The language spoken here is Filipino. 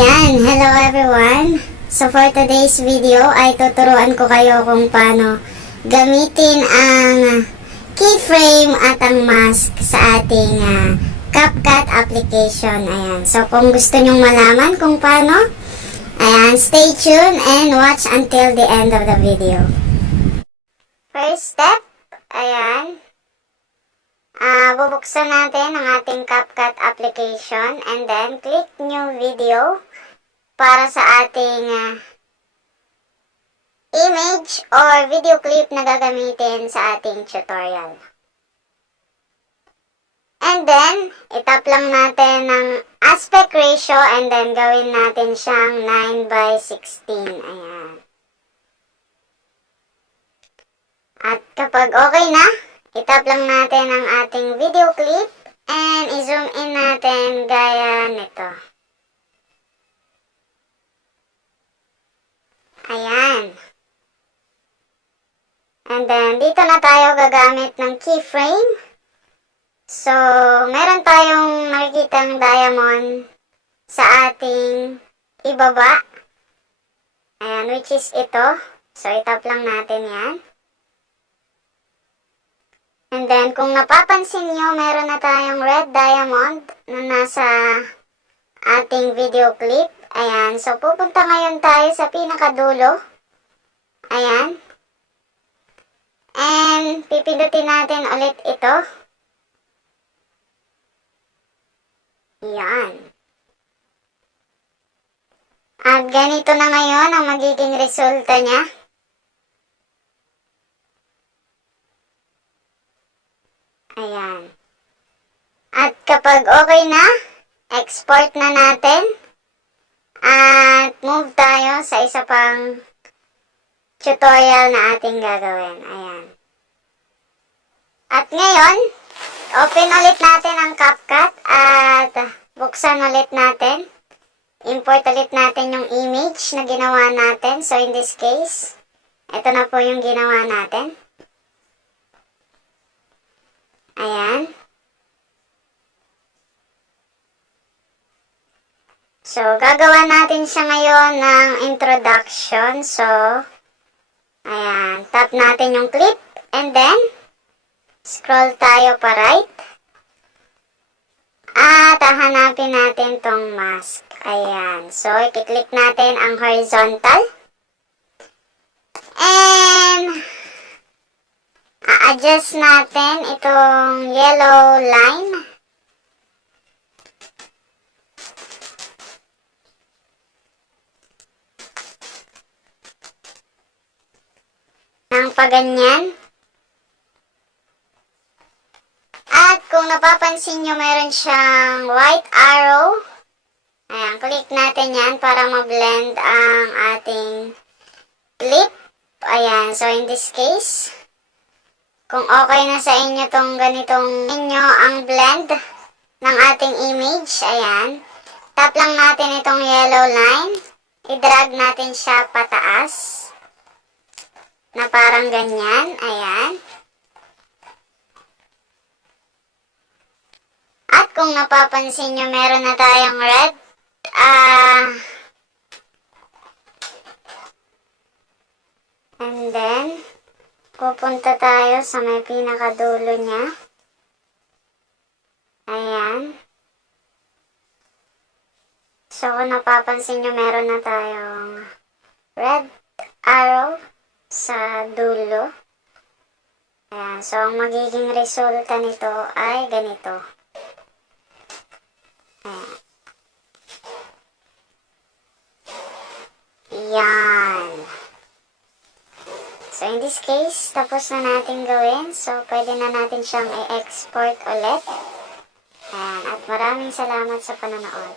Ayan, hello everyone. So for today's video ay tuturuan ko kayo kung paano gamitin ang keyframe at ang mask sa ating CapCut application. Ayan, so kung gusto nyong malaman kung paano, ayan, stay tuned and watch until the end of the video. First step, ayan, bubuksan natin ang ating CapCut application and then click new video para sa ating image or video clip na gagamitin sa ating tutorial. And then, itap lang natin ng aspect ratio and then gawin natin siyang 9:16. Ayan. At kapag okay na, itap lang natin ang ating video clip and i-zoom in natin gaya nito. Ayan. And then, dito na tayo gagamit ng keyframe. So, meron tayong nakikitang diamond sa ating ibaba. Ayan, which is ito. So, itap lang natin yan. And then, kung napapansin nyo, meron na tayong red diamond na nasa ating video clip. Ayan. So, pupunta ngayon tayo sa pinakadulo. Ayan. And, pipindutin natin ulit ito. Ayan. At ganito na ngayon ang magiging resulta niya. Ayan. At kapag okay na, export na natin. At move tayo sa isa pang tutorial na ating gagawin. Ayan. At ngayon, open ulit natin ang CapCut at buksan ulit natin. Import ulit natin yung image na ginawa natin. So in this case, ito na po yung ginawa natin. Ayan. So, gagawa natin siya ngayon ng introduction. So, ayan. Tap natin yung clip. And then, scroll tayo pa right. At hahanapin natin tong mask. Ayan. So, i-click natin ang horizontal. And, a-adjust natin itong yellow line. Ng paganyan. At kung napapansin nyo, meron siyang white arrow. Ayan, click natin yan para ma-blend ang ating clip. Ayan, so in this case, kung okay na sa inyo tong ganitong inyo ang blend ng ating image, ayan, tap lang natin itong yellow line, i-drag natin siya pataas, na parang ganyan, ayan. At kung napapansin nyo, meron na tayong red, and then, pupunta tayo sa may pinakadulo niya. Ayan. So, kung napapansin nyo, meron na tayong red arrow sa dulo. Ayan. So, ang magiging resulta nito ay ganito. Ayan. Yan. So, in this case, tapos na natin gawin. So, pwede na natin siyang i-export ulit. Ayan. At maraming salamat sa panonood.